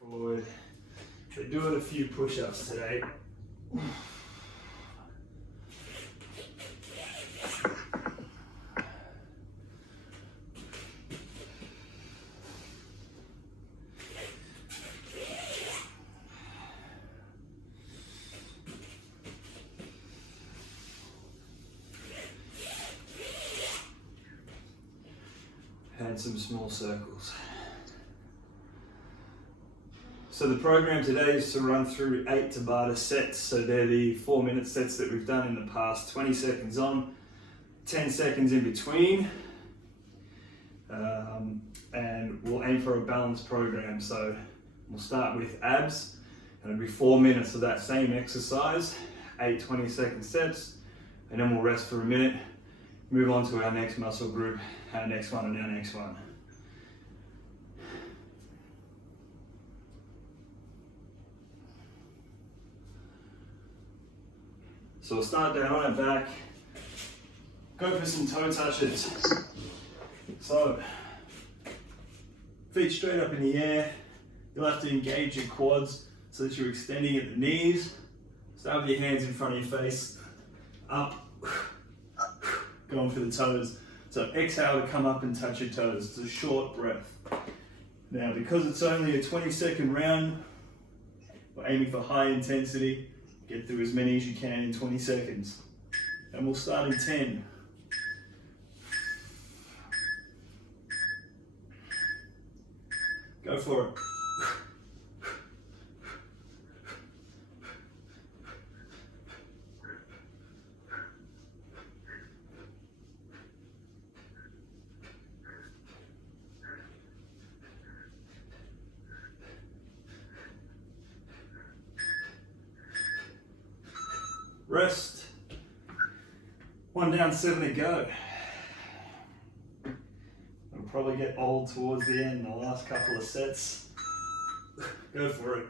Forward. We're doing a few push-ups today. And some small circles. So the program today is to run through 8 Tabata sets. So they're the 4-minute sets that we've done in the past. 20 seconds on, 10 seconds in between. And we'll aim for a balanced program. So we'll start with abs, and it'll be 4 minutes of that same exercise, 8 20-second sets, and then we'll rest for a minute, move on to our next muscle group, our next one and our next one. So we'll start down on our back, go for some toe touches. So, feet straight up in the air, you'll have to engage your quads so that you're extending at the knees. Start with your hands in front of your face, up, going for the toes. So exhale to come up and touch your toes. It's a short breath. Now, because it's only a 20-second round, we're aiming for high intensity. Get through as many as you can in 20 seconds. And we'll start in 10. Go for it. Rest. 1 down, 7 to go. It'll probably get old towards the end, the last couple of sets. Go for it.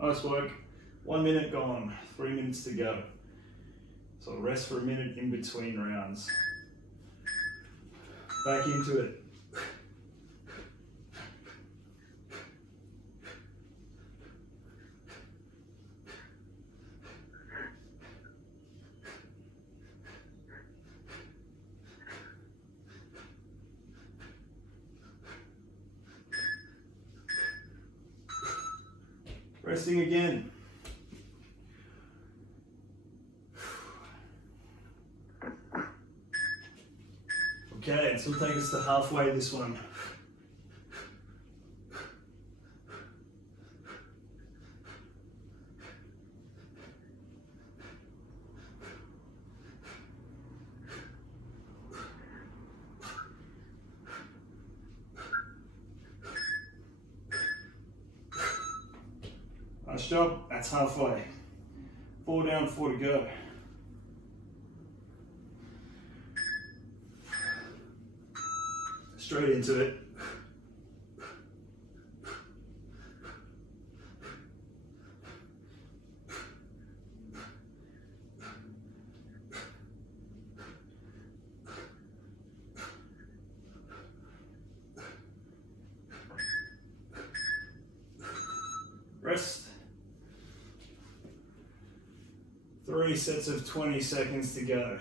Nice work. 1 minute gone, 3 minutes to go. So rest for a minute in between rounds. Back into it. Resting again. Okay, this will take us to halfway this one. Nice job, that's halfway. 4 down, 4 to go. Straight into it. Rest. 3 sets of 20 seconds to go.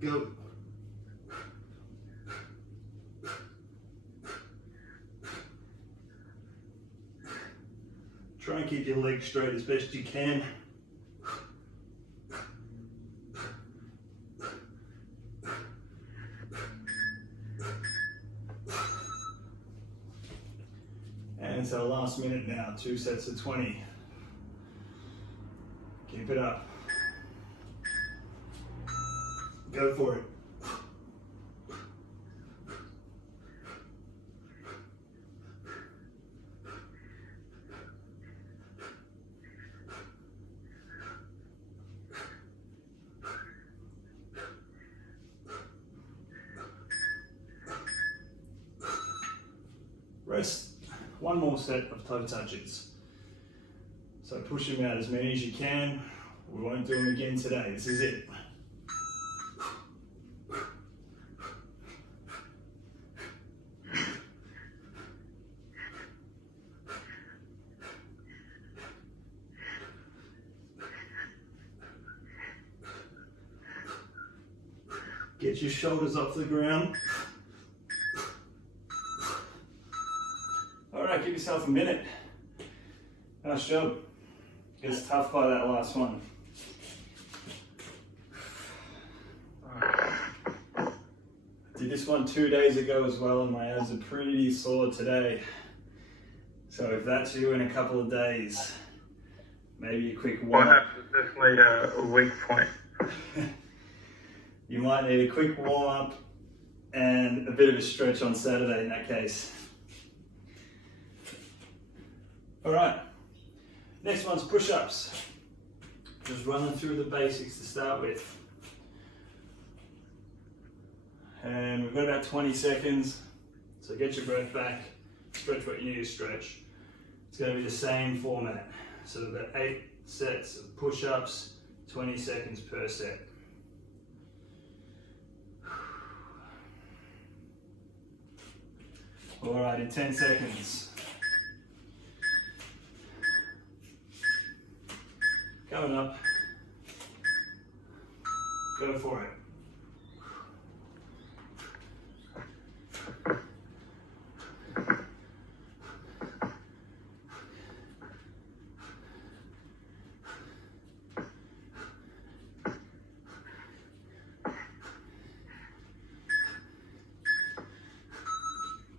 Go. Try and keep your legs straight as best you can. And it's our last minute now, 2 sets of 20. Keep it up. Go for it. one more set of toe touches. So push them out as many as you can. We won't do them again today. This is it. Get your shoulders off the ground. All right, give yourself a minute. Nice job. Gets tough by that last one. Did this one 2 days ago as well, and my abs are pretty sore today. So if that's you in a couple of days, maybe a quick warm up. Definitely a weak point. You might need a quick warm up and a bit of a stretch on Saturday in that case. All right, next one's push-ups. Just running through the basics to start with. And we've got about 20 seconds, so get your breath back, stretch what you need to stretch. It's going to be the same format. So we've got 8 sets of push-ups, 20 seconds per set. All right, in 10 seconds. Coming up. Go for it.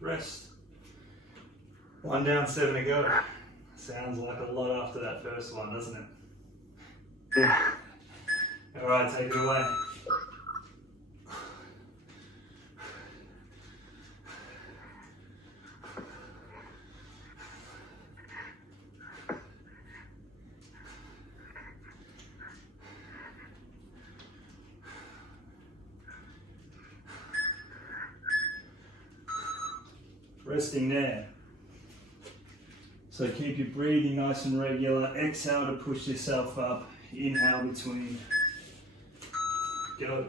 Rest. 1 down, 7 to go. Sounds like a lot after that first one, doesn't it? Yeah. All right, take it away. Resting there. So keep your breathing nice and regular. Exhale to push yourself up. Inhale between. Go.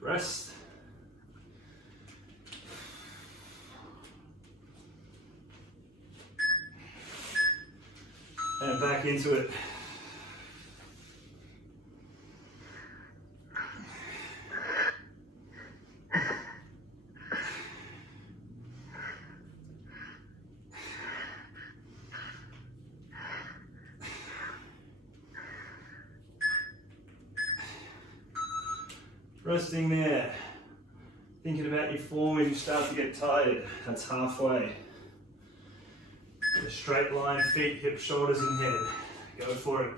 Rest. And back into it. Resting there. Thinking about your form when you start to get tired. That's halfway. A straight line, feet, hips, shoulders, and head. Go for it.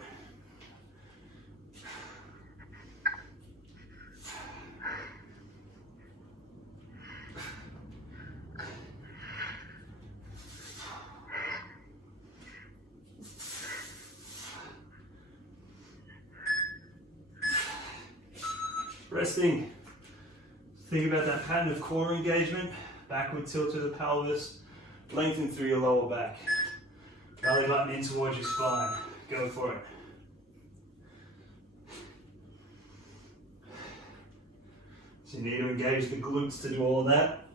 Resting. Think about that pattern of core engagement. Backward tilt to the pelvis. Lengthen through your lower back. Belly button in towards your spine. Go for it. So you need to engage the glutes to do all of that.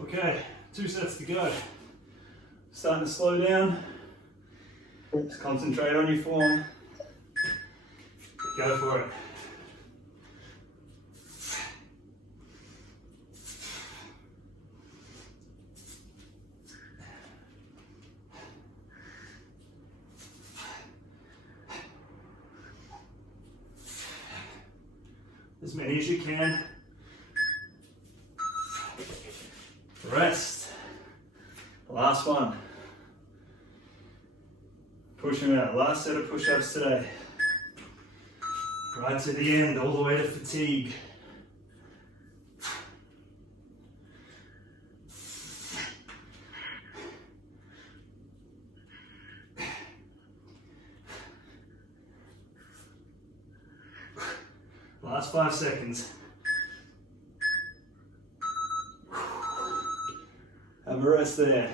Okay, 2 sets to go. Starting to slow down. Just concentrate on your form. Go for it. As many as you can. Rest. Push them out. Last set of push-ups today. Right to the end, all the way to fatigue. Last 5 seconds. Have a rest there.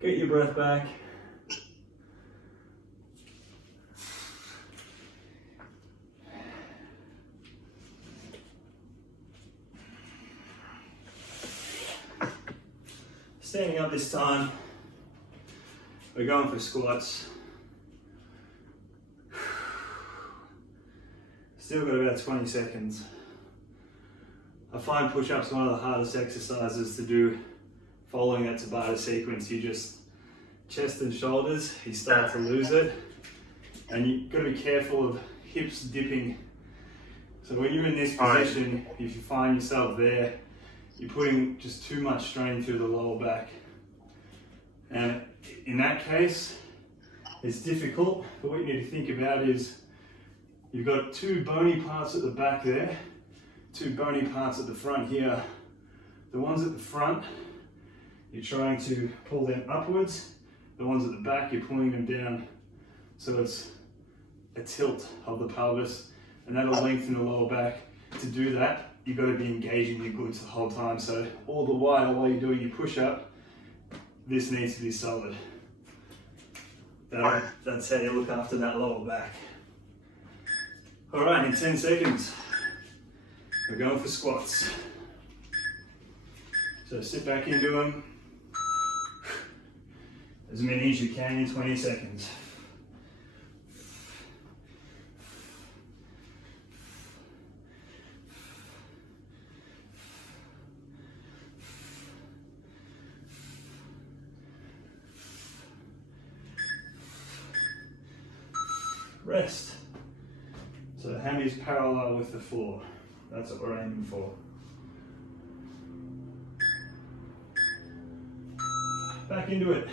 Get your breath back. Standing up this time. We're going for squats. Still got about 20 seconds. I find push-ups one of the hardest exercises to do following that Tabata sequence. You just chest and shoulders, you start to lose it. And you've got to be careful of hips dipping. So when you're in this position, if you find yourself there, you're putting just too much strain through the lower back. And in that case, it's difficult, but what you need to think about is you've got 2 bony parts at the back there, 2 bony parts at the front here. The ones at the front, you're trying to pull them upwards. The ones at the back, you're pulling them down. So it's a tilt of the pelvis, and that'll lengthen the lower back. To do that, you've got to be engaging your glutes the whole time. So all the while you're doing your push-up, this needs to be solid. That's how you look after that lower back. All right, in 10 seconds, we're going for squats. So sit back into them. As many as you can in 20 seconds. Rest. So the hammies parallel with the floor. That's what we're aiming for. Back into it.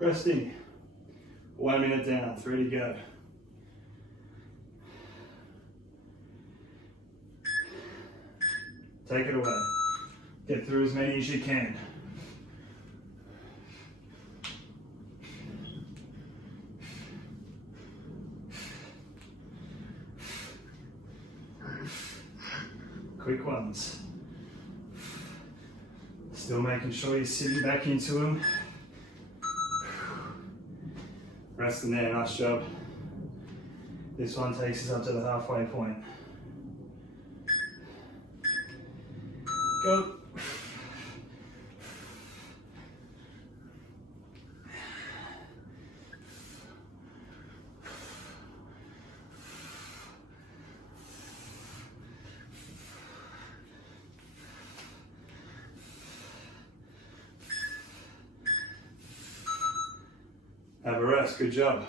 Resting. 1 minute down, 3 to go. Take it away. Get through as many as you can. Quick ones. Still making sure you're sitting back into them. Resting there, nice job. This one takes us up to the halfway point. Go. Have a rest, good job.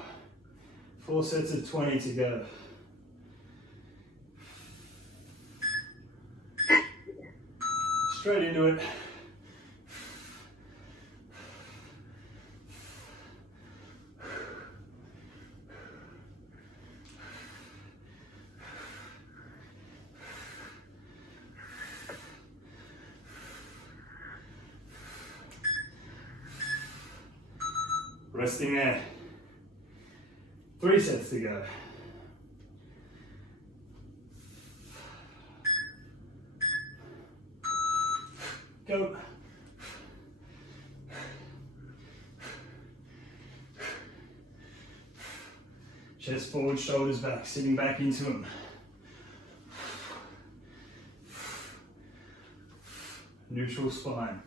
4 sets of 20 to go. Straight into it. Resting there. 3 sets to go. Go. Chest forward, shoulders back, sitting back into them. Neutral spine.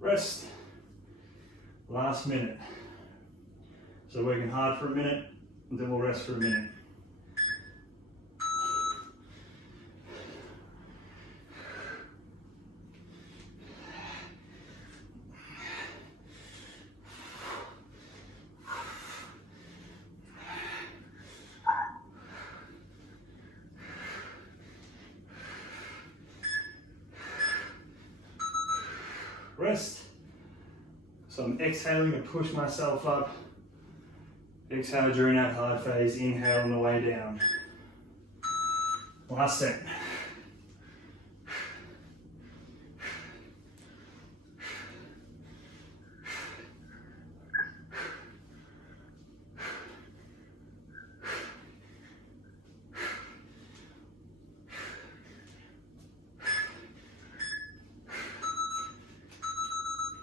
Rest. Last minute. So working hard for a minute, and then we'll rest for a minute. Rest. So I'm exhaling to push myself up. Exhale during that high phase, inhale on the way down. Last set.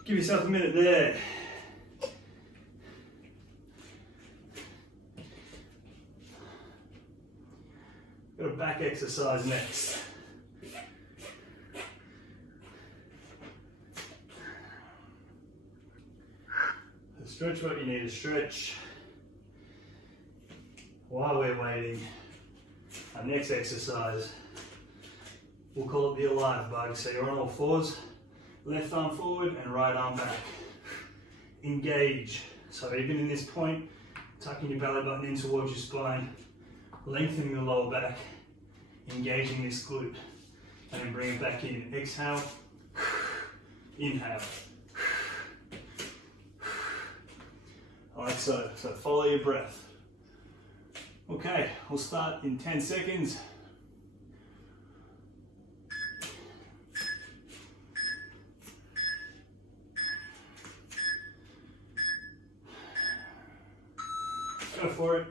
Give yourself a minute there. Got a back exercise next. Stretch what you need to stretch. While we're waiting, our next exercise, we'll call it the alive bug. So you're on all fours, left arm forward and right arm back. Engage. So even in this point, tucking your belly button in towards your spine, lengthening the lower back, engaging this glute, and then bring it back in. Exhale, inhale. Alright, so follow your breath. Okay, we'll start in 10 seconds. Go for it.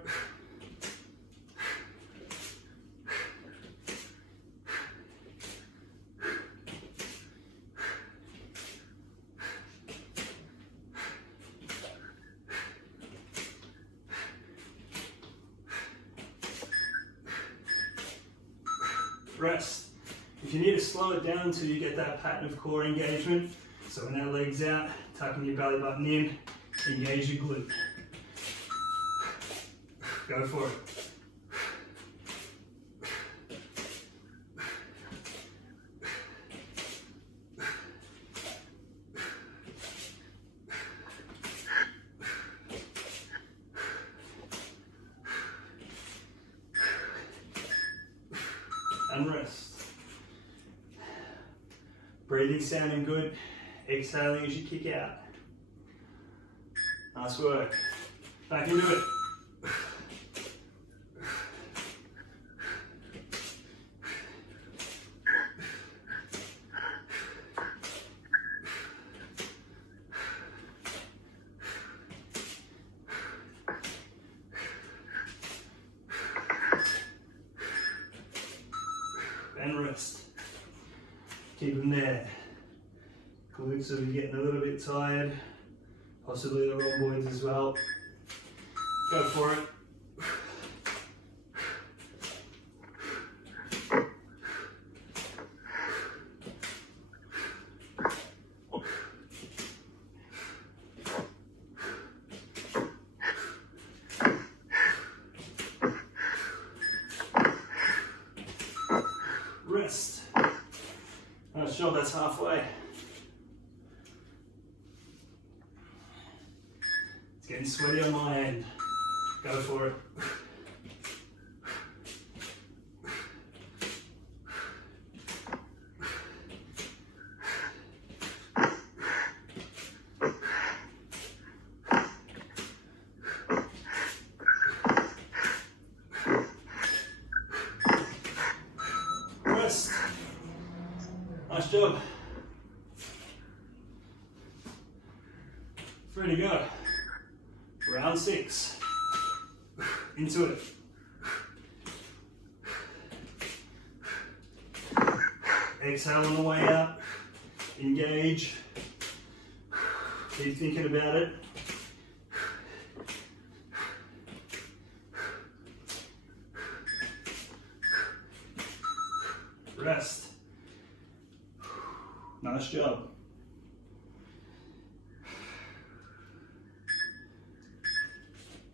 Rest. If you need to slow it down until you get that pattern of core engagement, so when that leg's out, tucking your belly button in, engage your glute. Go for it. And rest. Breathing sounding good. Exhaling as you kick out. Nice work. Back into it. And rest. Keep them there. Glutes will be getting a little bit tired, possibly the rhomboids as well. Go for it. Rest. Nice job, that's halfway. It's getting sweaty on my end. Go for it. Rest. Nice job. Ready to go. Round 6. Into it. Exhale on the way out. Engage. Keep thinking about it. Rest. Nice job.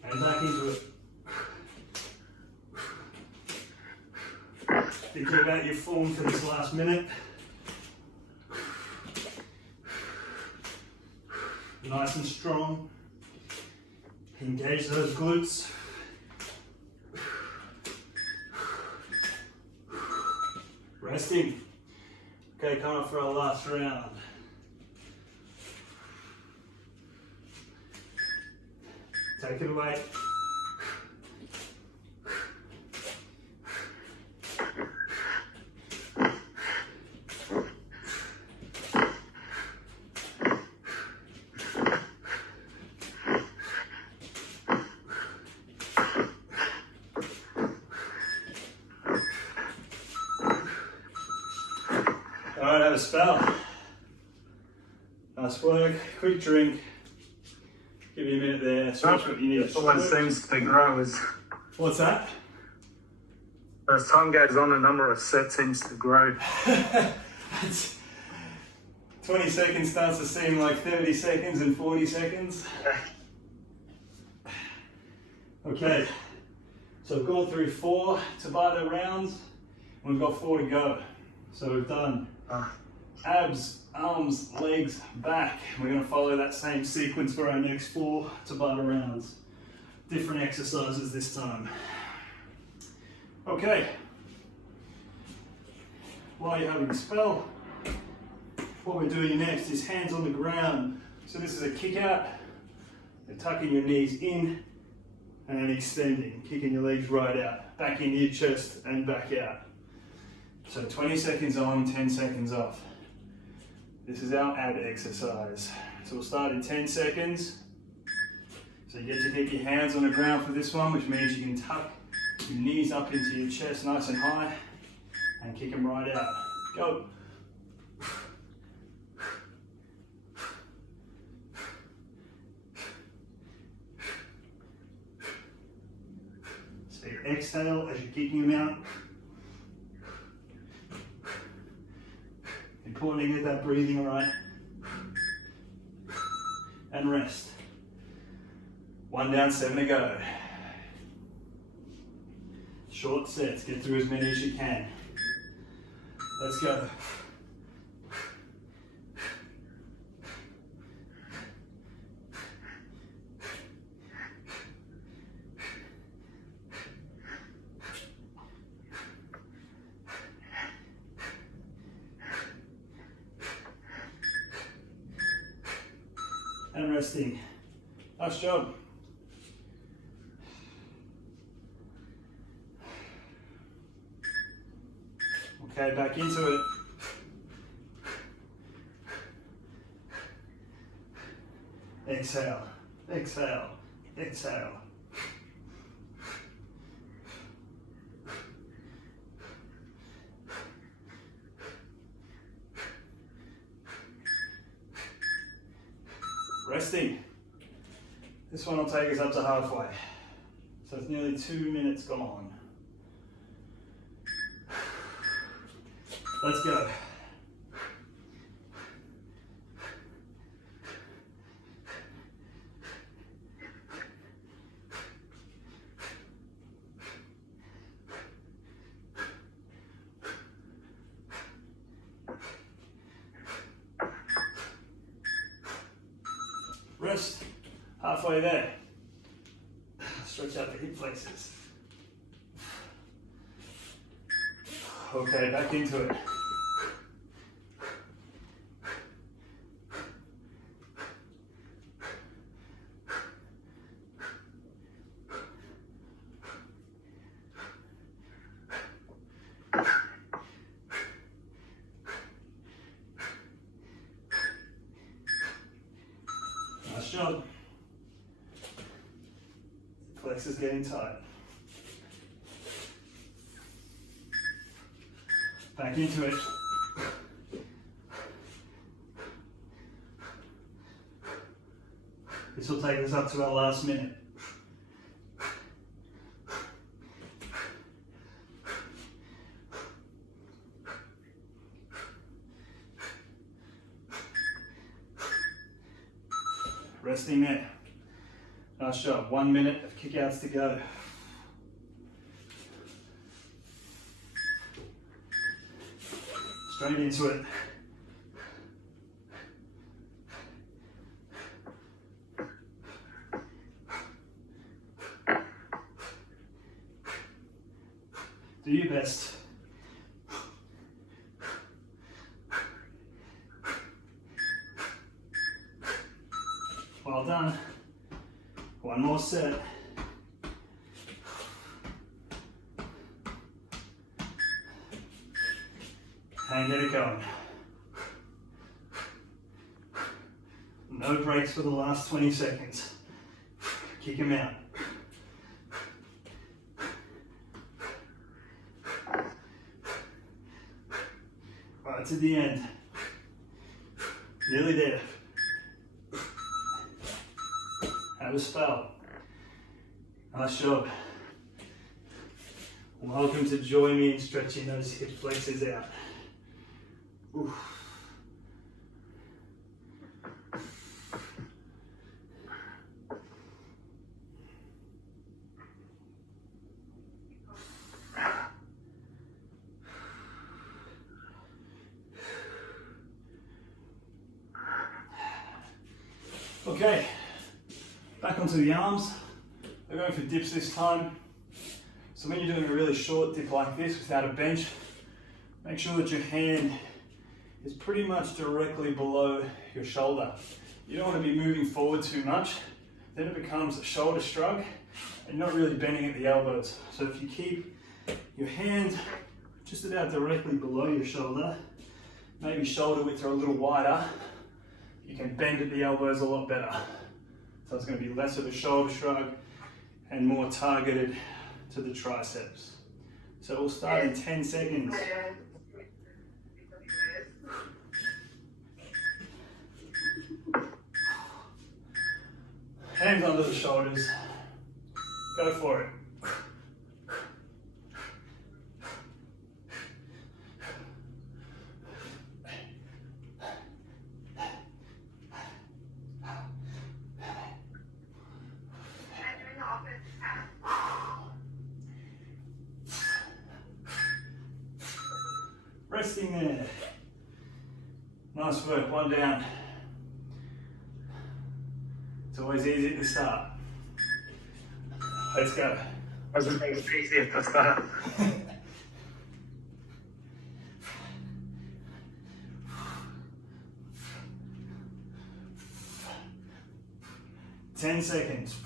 And back into it. Thinking about your form for this last minute. Nice and strong. Engage those glutes. Resting. Okay, coming up for our last round. Take it away. All right, have a spell. Nice work. Quick drink. Give you a minute there. Stretch what you need. It always seems to grow as What's that? time goes on, the number of sets seems to grow. 20 seconds starts to seem like 30 seconds and 40 seconds. Okay, so we've gone through 4 Tabata rounds, and we've got 4 to go. So we've done abs, arms, legs, back. We're going to follow that same sequence for our next 4 Tabata rounds. Different exercises this time. Okay, while you're having a spell, what we're doing next is hands on the ground. So this is a kick out. You're tucking your knees in and extending, kicking your legs right out, back into your chest and back out. So 20 seconds on, 10 seconds off. This is our ab exercise. So we'll start in 10 seconds. So you get to keep your hands on the ground for this one, which means you can tuck your knees up into your chest nice and high and kick them right out. Go. So you exhale as you're kicking them out. Important to get that breathing right. And rest. 1 down, 7 to go. Short sets, get through as many as you can. Let's go. And resting. Nice job. Okay, back into it. Exhale, exhale, exhale. Resting. This one will take us up to halfway. So it's nearly 2 minutes gone. Let's go. Rest. Halfway there. Stretch out the hip flexors. Okay, back into it. Nice job. Flexors getting tight. Back into it. This will take us up to our last minute. Resting there. Nice job. 1 minute of kickouts to go. Straight into it. Do your best. Well done. One more set. And get it going. No breaks for the last 20 seconds. Kick them out. Right to the end. Nearly there. Have a spell. Nice job. Welcome to join me in stretching those hip flexors out. Oof. Okay, back onto the arms. We're going for dips this time. So when you're doing a really short dip like this without a bench, make sure that your hand is pretty much directly below your shoulder. You don't want to be moving forward too much, then it becomes a shoulder shrug and you're not really bending at the elbows. So if you keep your hand just about directly below your shoulder, maybe shoulder width are a little wider, you can bend at the elbows a lot better. So it's going to be less of a shoulder shrug and more targeted to the triceps. So we'll start in 10 seconds. Hands under the shoulders. Go for it. Resting there. Nice work, one down. It's always easy at the start. Let's go. Doesn't make it easy at the start. Ten seconds.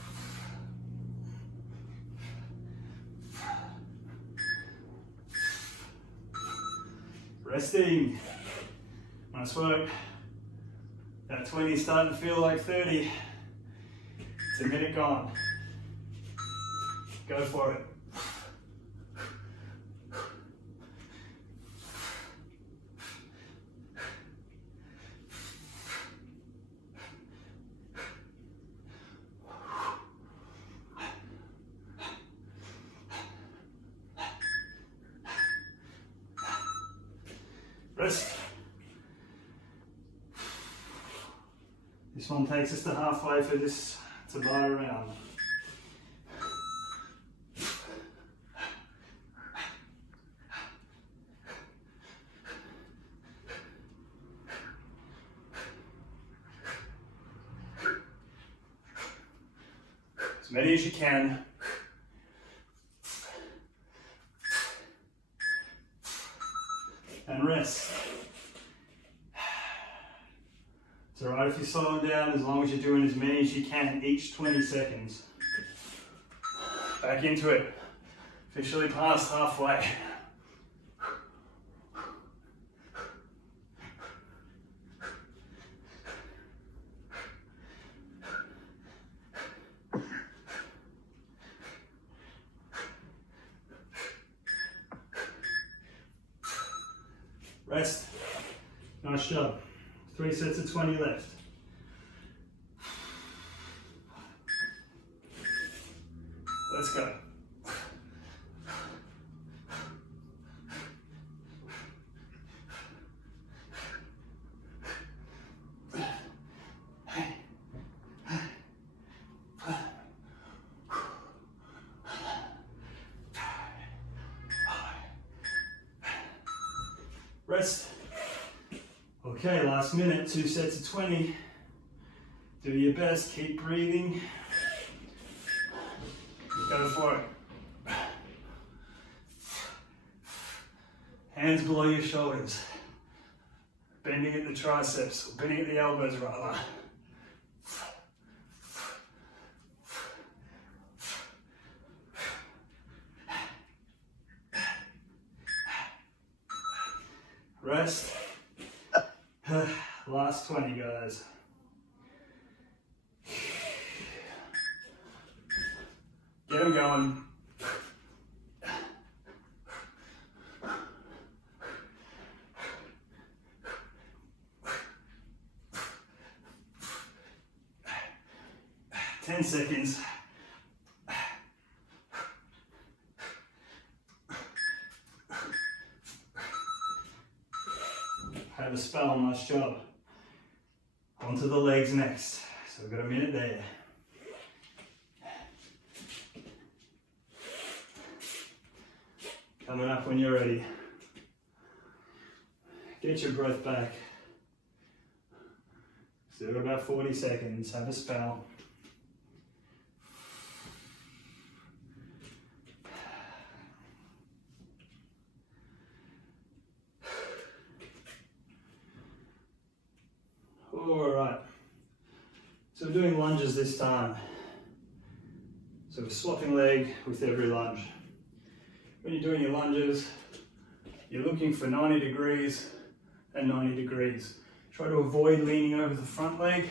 Resting. Nice work. That 20 is starting to feel like 30. It's a minute gone. Go for it. Rest. This one takes us to halfway for this Tabata round. As many as you can. And rest. It's alright if you're slowing down as long as you're doing as many as you can each 20 seconds. Back into it. Officially past halfway. Rest. Nice job. 3 sets of 20 left. Let's go. Rest. Okay, last minute, 2 sets of 20. Do your best, keep breathing. Go for it. Hands below your shoulders. Bending at the triceps, or bending at the elbows rather. Rest. Last 20, guys. Get them going. Ten seconds. Have a spell, nice job. Onto the legs next. So we've got a minute there. Coming up when you're ready. Get your breath back. Still got about 40 seconds. Have a spell. Alright. So we're doing lunges this time. So we're swapping leg with every lunge. When you're doing your lunges, you're looking for 90 degrees and 90 degrees. Try to avoid leaning over the front leg.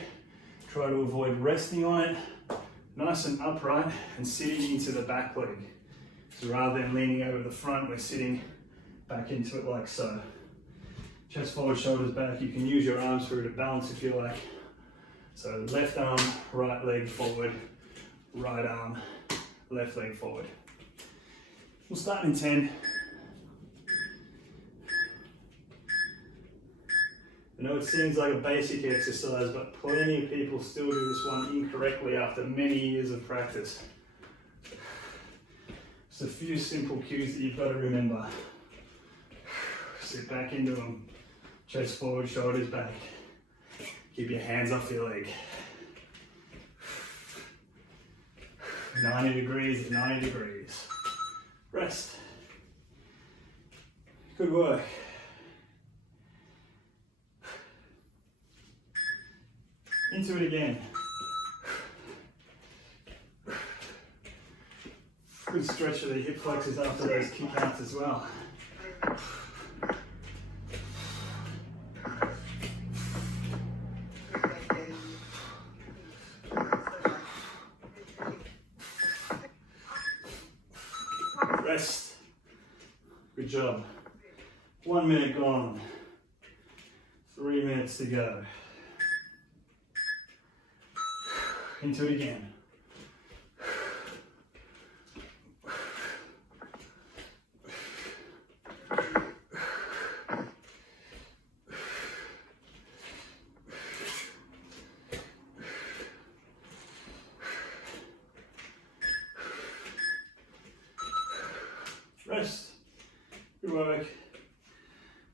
Try to avoid resting on it. Nice and upright and sitting into the back leg. So rather than leaning over the front, we're sitting back into it like so. Chest forward, shoulders back. You can use your arms for it to balance if you like. So left arm, right leg forward, right arm, left leg forward. We'll start in 10. I know it seems like a basic exercise, but plenty of people still do this one incorrectly after many years of practice. Just a few simple cues that you've got to remember. Sit back into them. Chest forward, shoulders back. Keep your hands off your leg. 90 degrees, 90 degrees. Rest. Good work. Into it again. Good stretch of the hip flexors after those kick outs as well. Rest. Good job. 1 minute gone. 3 minutes to go. Into it again. Rest. Good work.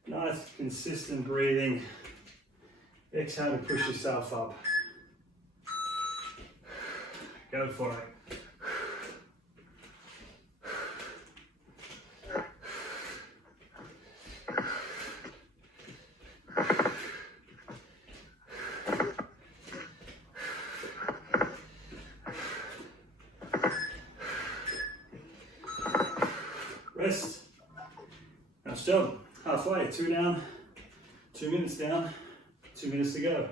Nice, consistent breathing. Exhale to push yourself up. Go for it. Rest. Nice job. Halfway. 2 down, 2 minutes down, 2 minutes to go.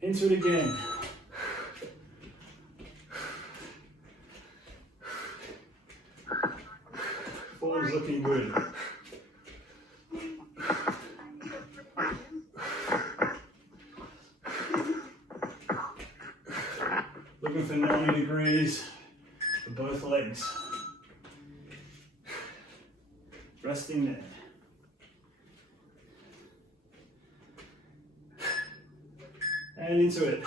Into it again. Form's looking good. Looking for 90 degrees for both legs. Resting there. And into it.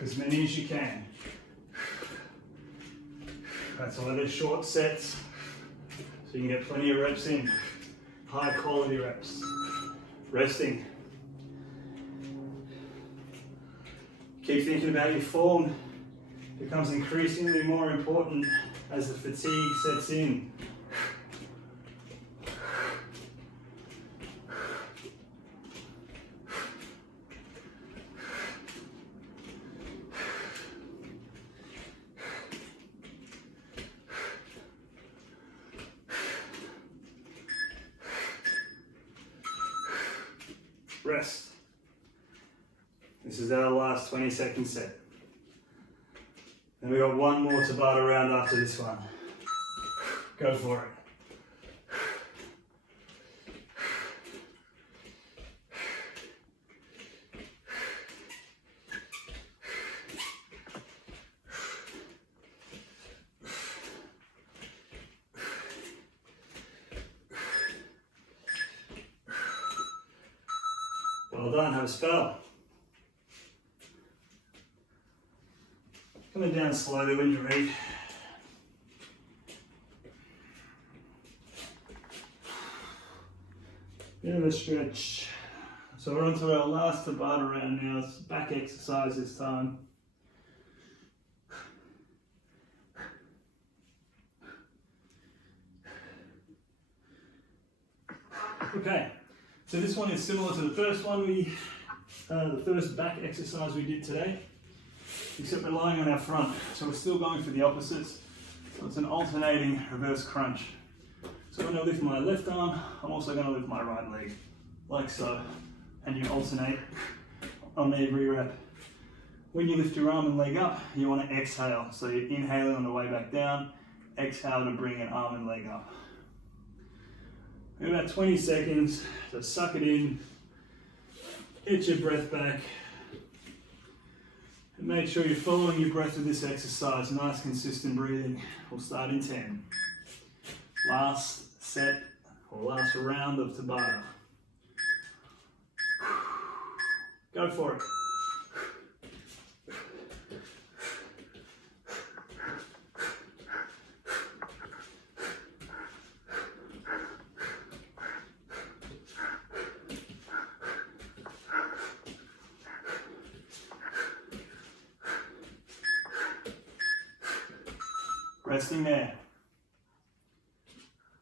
As many as you can. That's why they're short sets, so you can get plenty of reps in. High quality reps. Resting. Keep thinking about your form. It becomes increasingly more important as the fatigue sets in. rest. This is our last 20-second set. And we got one more Tabata round after this one. Go for it. Well done, have a spell. Coming down slowly when you're ready. Bit of a stretch. So we're on to our last Tabata round now. It's back exercise this time. Okay, so this one is similar to the first one the first back exercise we did today, except we're lying on our front. So we're still going for the opposites. So it's an alternating reverse crunch. So when I lift my left arm, I'm also going to lift my right leg, like so. And you alternate on every rep. When you lift your arm and leg up, you want to exhale. So you're inhaling on the way back down, exhale to bring an arm and leg up. In about 20 seconds, so suck it in, get your breath back, and make sure you're following your breath with this exercise. Nice consistent breathing. We'll start in 10. Last set, or last round of Tabata. Go for it. Resting there.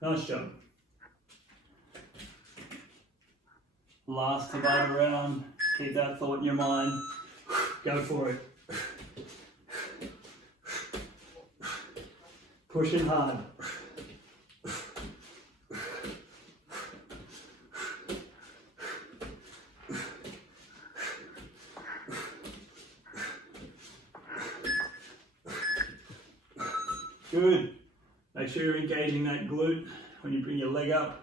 Nice job. Last Tabata round. Keep that thought in your mind. Go for it. Push it hard. Good. Make sure you're engaging that glute when you bring your leg up.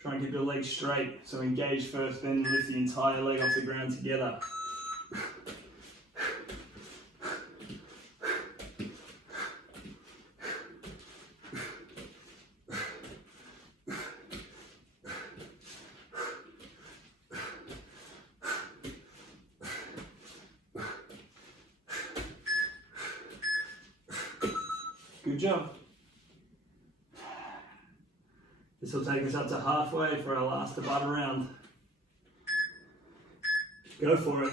Try and keep your legs straight. So engage first, then lift the entire leg off the ground together. Good job. This will take us up to halfway for our last Tabata round. Go for it.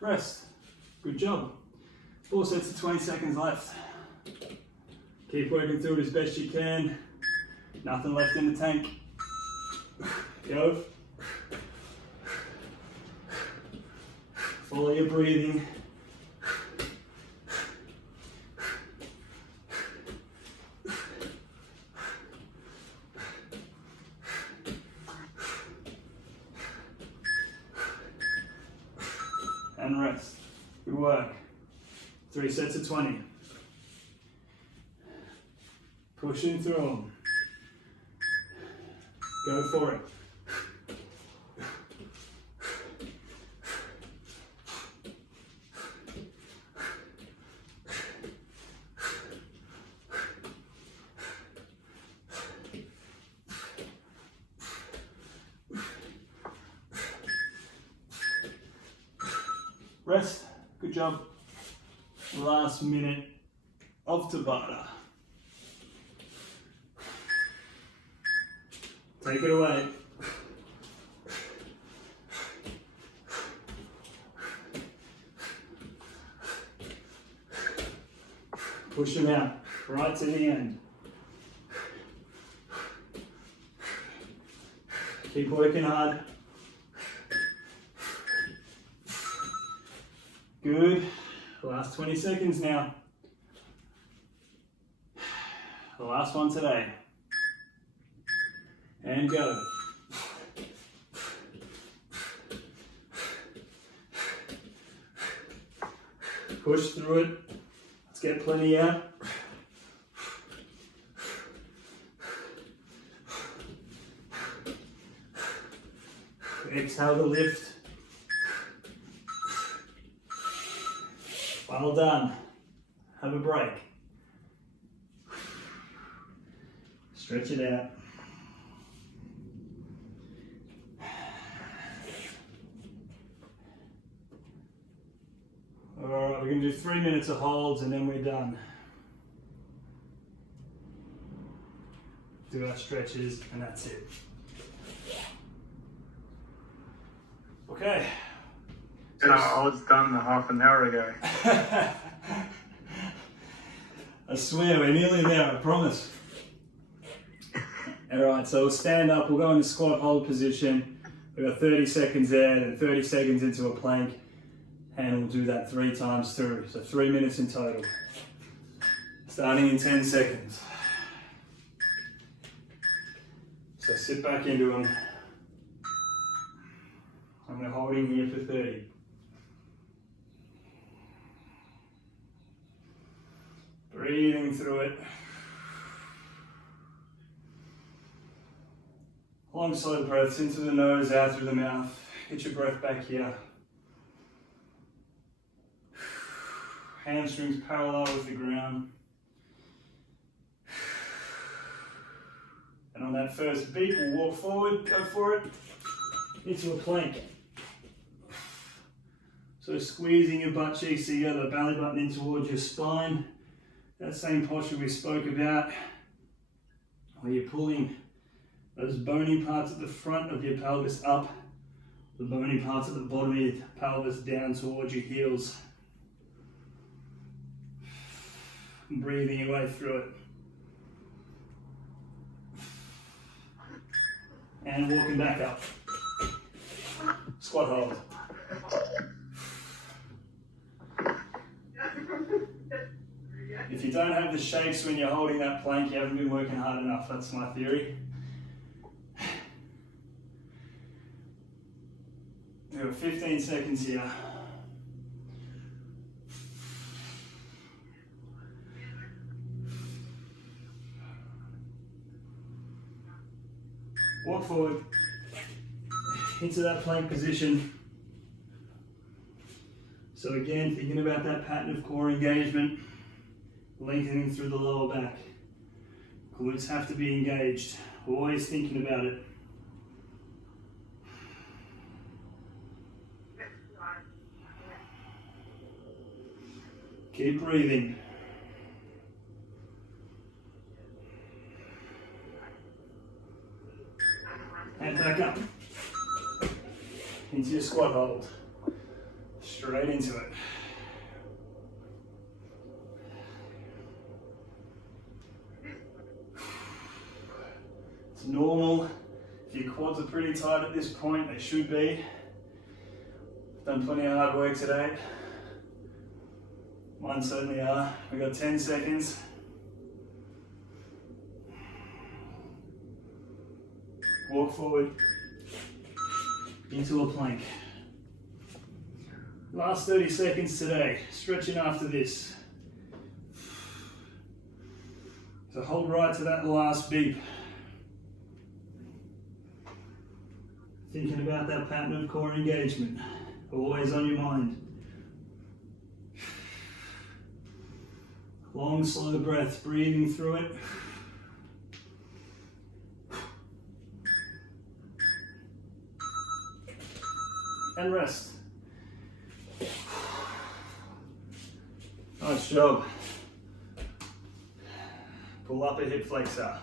Rest. Good job. 4 sets of 20 seconds left. Keep working through it as best you can. Nothing left in the tank. Go. Follow your breathing. And rest. Good work. 3 sets of 20. Pushing through them. Go for it. Rest. Good job. Last minute of Tabata. Take it away. Push them out right to the end. Keep working hard. Good. Last 20 seconds now. The last one today. And go. Push through it. Let's get plenty out. Exhale to lift. Well done. Have a break. Stretch it out. Alright, we're going to do 3 minutes of holds and then we're done. Do our stretches and that's it. Okay. And I was done a half an hour ago. I swear, we're nearly there, I promise. Alright, so we'll stand up, we'll go into squat hold position. We've got 30 seconds there, then 30 seconds into a plank. And we'll do that 3 times through, so 3 minutes in total. Starting in 10 seconds. So sit back into them. And we're holding here for 30. Breathing through it. Long slow breaths into the nose, out through the mouth. Get your breath back here. Hamstrings parallel with the ground. And on that first beat, we'll walk forward, go for it, into a plank. So squeezing your butt cheeks together, belly button in towards your spine. That same posture we spoke about, where you're pulling those bony parts at the front of your pelvis up, the bony parts at the bottom of your pelvis down towards your heels. Breathing your way through it. And walking back up. Squat hold. If you don't have the shakes when you're holding that plank, you haven't been working hard enough. That's my theory. We have 15 seconds here. Walk forward into that plank position. So again, thinking about that pattern of core engagement, lengthening through the lower back. Glutes have to be engaged. Always thinking about it. Keep breathing. And back up. Into your squat hold. Straight into it. It's normal. If your quads are pretty tight at this point, they should be. Done plenty of hard work today. Mine certainly are. We've got 10 seconds. Walk forward into a plank. Last 30 seconds today. Stretching after this. So hold right to that last beep. Thinking about that pattern of core engagement. Always on your mind. Long, slow breaths, breathing through it. And rest. Nice job. Pull up a hip flexor.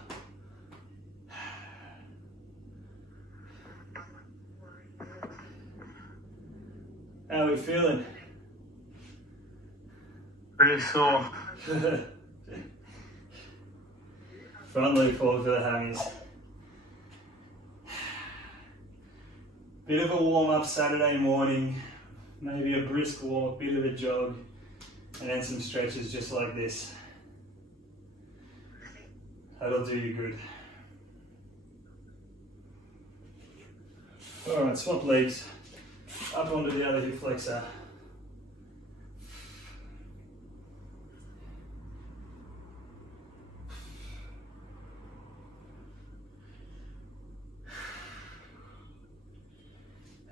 How are we feeling? Pretty sore. Front leg forward for the hammies. Bit of a warm-up Saturday morning, maybe a brisk walk, bit of a jog, and then some stretches just like this. That'll do you good. Alright, swap legs, up onto the other hip flexor.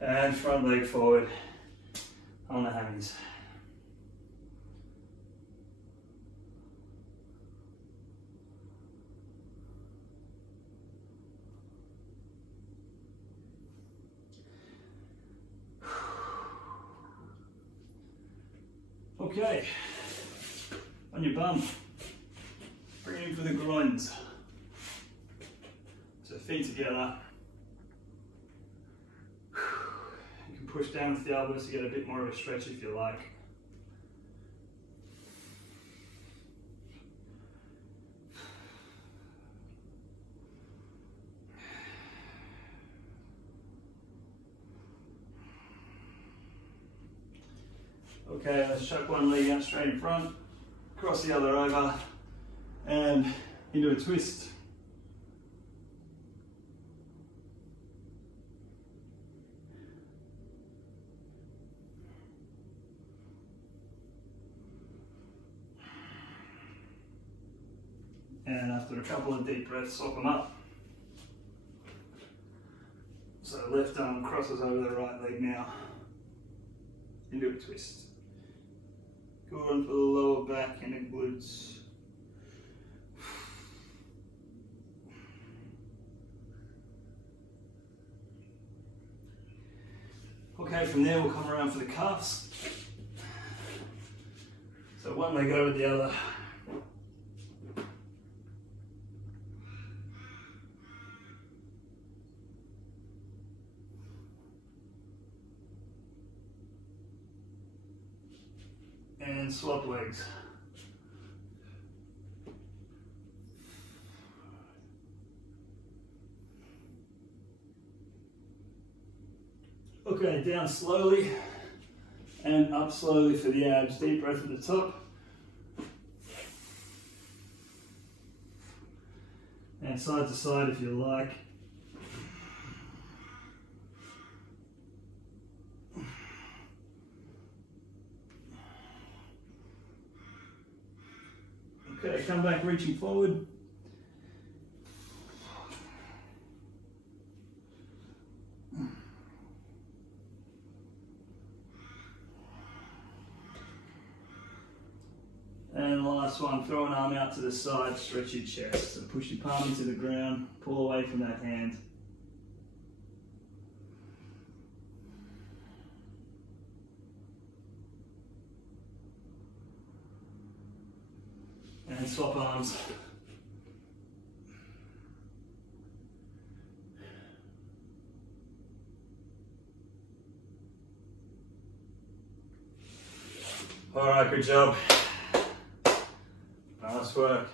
And front leg forward on the hammies. Okay, on your bum, bring it in for the groins. So feet together. You can push down with the elbows to get a bit more of a stretch if you like. Okay, let's chuck one leg out straight in front, cross the other over, and into a twist. And after a couple of deep breaths, swap them up. So left arm crosses over the right leg now, into a twist. Go on for the lower back and the glutes. Okay, from there we'll come around for the calves. So one leg over the other. And swap legs. Okay, down slowly and up slowly for the abs. Deep breath at the top. And side to side if you like. Okay, come back reaching forward. And the last one, throw an arm out to the side, stretch your chest. So push your palm into the ground, pull away from that hand. And swap arms. All right, good job. Nice work.